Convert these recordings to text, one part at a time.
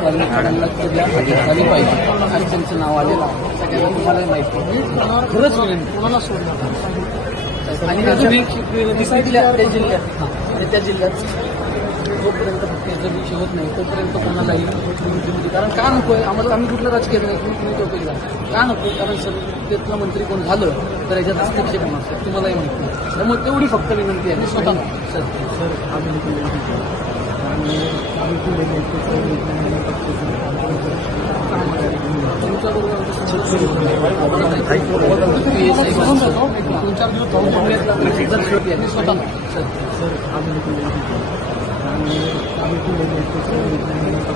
कर्नाटकाला अधिकारी पाहिजे आणि त्यांचं नाव आलेलं सगळ्यांना तुम्हाला माहिती खरंच विनंती कोणाला सोडणार आणि सांगितल्या त्या जिल्ह्यात आणि त्या जिल्ह्यात जोपर्यंत त्याचा विषय होत नाही तोपर्यंत कोणालाही विनंती कारण का नकोय आम्हाला आम्ही कुठलं राजकीय नाही तुम्ही तो केला का नको कारण सर त्यातलं मंत्री कोण झालं तर याच्यात हस्तक्षेप सर तुम्हालाही माहिती आहे त्यामुळे तेवढी फक्त विनंती आहे स्वतः सर दिवस जाऊन जाऊ. स्वतः सर सोडून जातो एक दोन चार दिवस जाऊन जाऊ. शिवांना फोन करतो मग किती भेट घ्यायची फोन वीस तारखेपासून तुम्हाला कोणी बोलवलं नाही. कोणाला सांगितली पण नाही.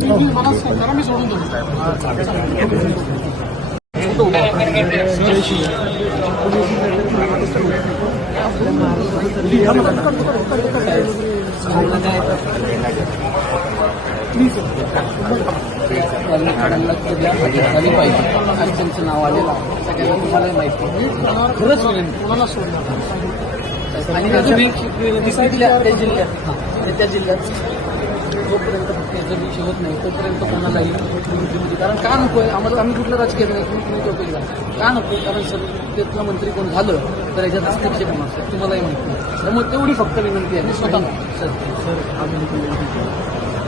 तुम्ही मला फोन करा मी सोडून देतो अधिकारी पाहिजे आणि त्यांचं नाव आलेलं सगळ्यांना तुम्हाला माहिती खरंच कोणाला सोडणार आणि विनंती त्या जिल्ह्यात हां त्या जिल्ह्यात जोपर्यंत त्याचं विषय होत नाही तोपर्यंत कोणालाही कारण का नकोय आम्हाला आम्ही कुठलं राजकीय तुम्ही तुम्ही केला का नको कारण सर त्यातलं मंत्री कोण झालं तर याच्यात हस्तक्षेप होणार सर तुम्हालाही माहिती आहे. त्यामुळे तेवढी फक्त विनंती आहे स्वतः सर सोडून जातो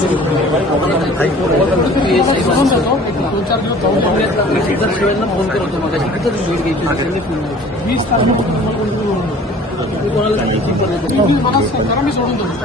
नाही. कोणाला सांगितली पण नाही. तुम्ही मला फोन करा मी सोडून देतो